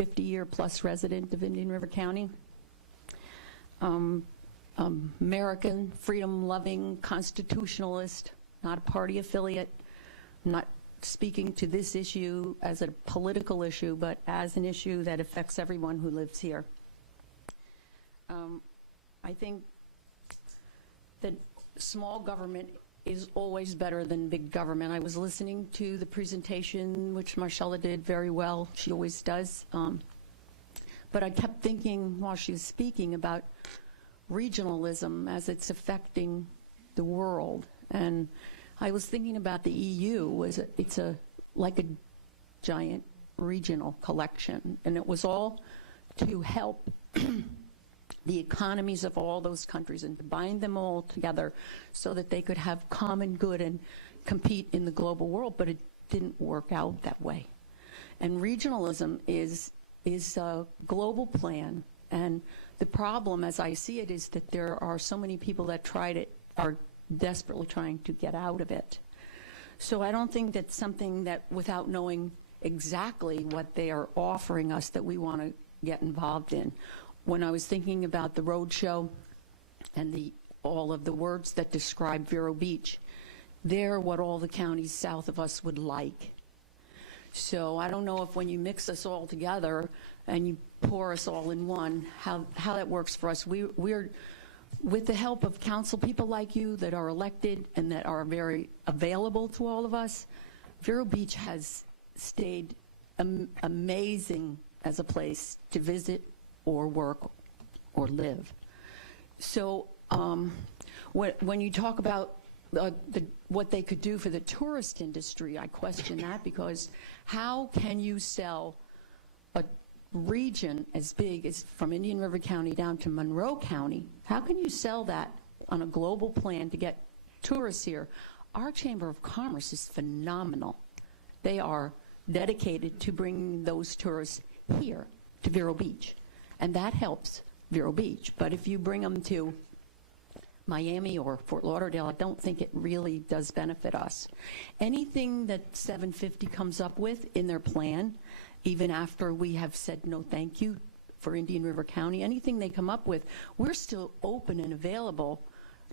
50-year-plus resident of Indian River County. American, freedom-loving, constitutionalist, not a party affiliate, not speaking to this issue as a political issue, but as an issue that affects everyone who lives here. I think that small government is always better than big government. I was listening to the presentation, which Marcella did very well. She always does. But I kept thinking while she was speaking about regionalism as it's affecting the world. And I was thinking about the EU. It's like a giant regional collection. And it was all to help the economies of all those countries and to bind them all together so that they could have common good and compete in the global world, but it didn't work out that way. And regionalism is a global plan, and the problem, as I see it, is that there are so many people that tried it, are desperately trying to get out of it. So I don't think that's something that, without knowing exactly what they are offering us, that we want to get involved in. When I was thinking about the roadshow and all of the words that describe Vero Beach, they're what all the counties south of us would like. So I don't know if when you mix us all together and you pour us all in one, how that works for us. We're, with the help of council people like you that are elected and that are very available to all of us, Vero Beach has stayed amazing as a place to visit or work or live. So when you talk about what they could do for the tourist industry, I question that, because how can you sell a region as big as from Indian River County down to Monroe County? How can you sell that on a global plan to get tourists here? Our Chamber of Commerce is phenomenal. They are dedicated to bringing those tourists here to Vero Beach, and that helps Vero Beach. But if you bring them to Miami or Fort Lauderdale, I don't think it really does benefit us. Anything that 750 comes up with in their plan, even after we have said no thank you for Indian River County, anything they come up with, we're still open and available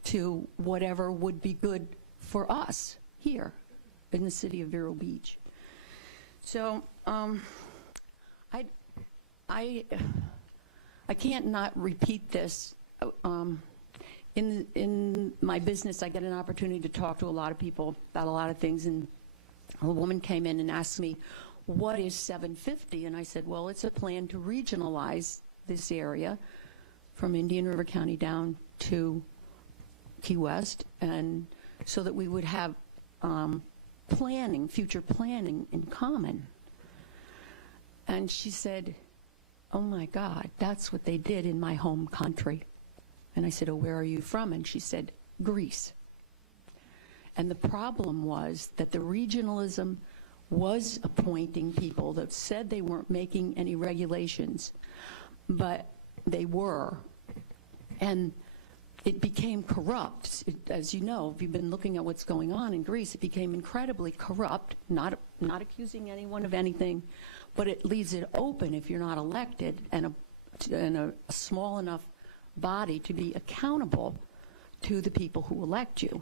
to whatever would be good for us here in the city of Vero Beach. So I can't not repeat this. In my business, I get an opportunity to talk to a lot of people about a lot of things, and a woman came in and asked me, what is 750? And I said, well, it's a plan to regionalize this area from Indian River County down to Key West, and so that we would have future planning in common. And she said, oh my God, that's what they did in my home country. And I said, oh, where are you from? And she said, Greece. And the problem was that the regionalism was appointing people that said they weren't making any regulations, but they were. And it became corrupt. As you know, if you've been looking at what's going on in Greece, it became incredibly corrupt, not accusing anyone of anything, but it leaves it open if you're not elected and a small enough body to be accountable to the people who elect you.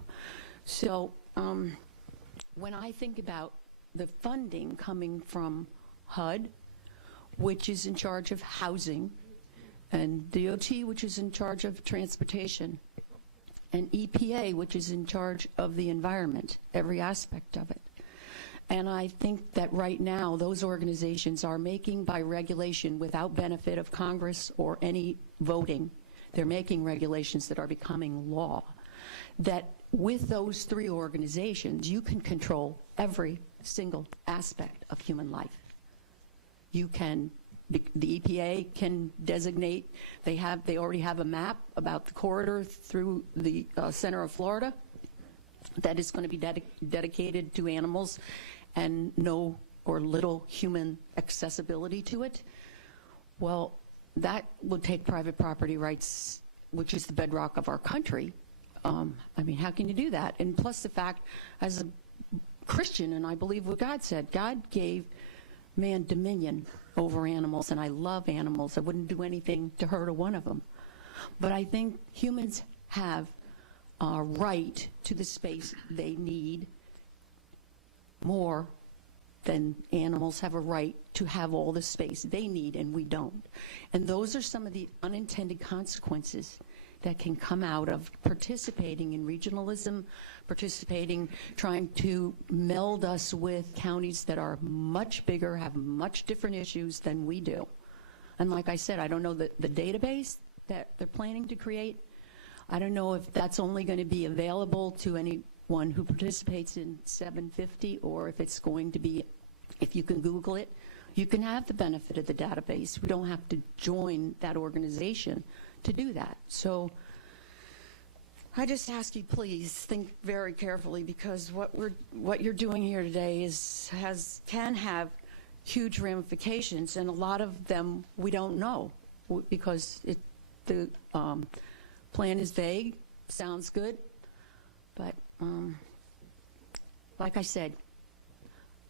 So when I think about the funding coming from HUD, which is in charge of housing, and DOT, which is in charge of transportation, and EPA, which is in charge of the environment, every aspect of it. And I think that right now those organizations are making, by regulation, without benefit of Congress or any voting, they're making regulations that are becoming law, that with those three organizations, you can control every single aspect of human life. You can, the EPA can designate, they already have a map about the corridor through the center of Florida that is going to be dedicated to animals and no or little human accessibility to it. Well, that would take private property rights, which is the bedrock of our country. I mean, how can you do that? And plus the fact, as a Christian, and I believe what God said, God gave man dominion over animals, and I love animals. I wouldn't do anything to hurt one of them. But I think humans have a right to the space they need more than animals have a right to have all the space they need, and we don't. And those are some of the unintended consequences that can come out of participating in regionalism, trying to meld us with counties that are much bigger, have much different issues than we do. And like I said, I don't know the database that they're planning to create. I don't know if that's only going to be available to anyone who participates in 750, or if it's going to be, if you can Google it, you can have the benefit of the database. We don't have to join that organization to do that. So I just ask you, please think very carefully, because what you're doing here today can have huge ramifications, and a lot of them we don't know because the plan is vague. Sounds good, but like I said,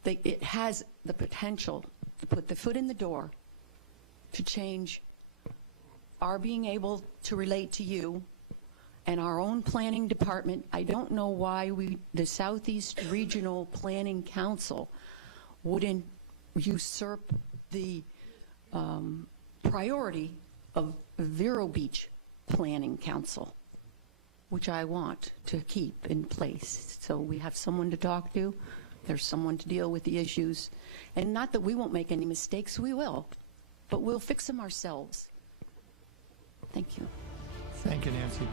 it has the potential to put the foot in the door to change our being able to relate to you and our own planning department. I don't know why the Southeast Regional Planning Council wouldn't usurp the priority of Vero Beach Planning Council, which I want to keep in place. So we have someone to talk to. There's someone to deal with the issues. And not that we won't make any mistakes, we will, but we'll fix them ourselves. Thank you. Thank you, Nancy.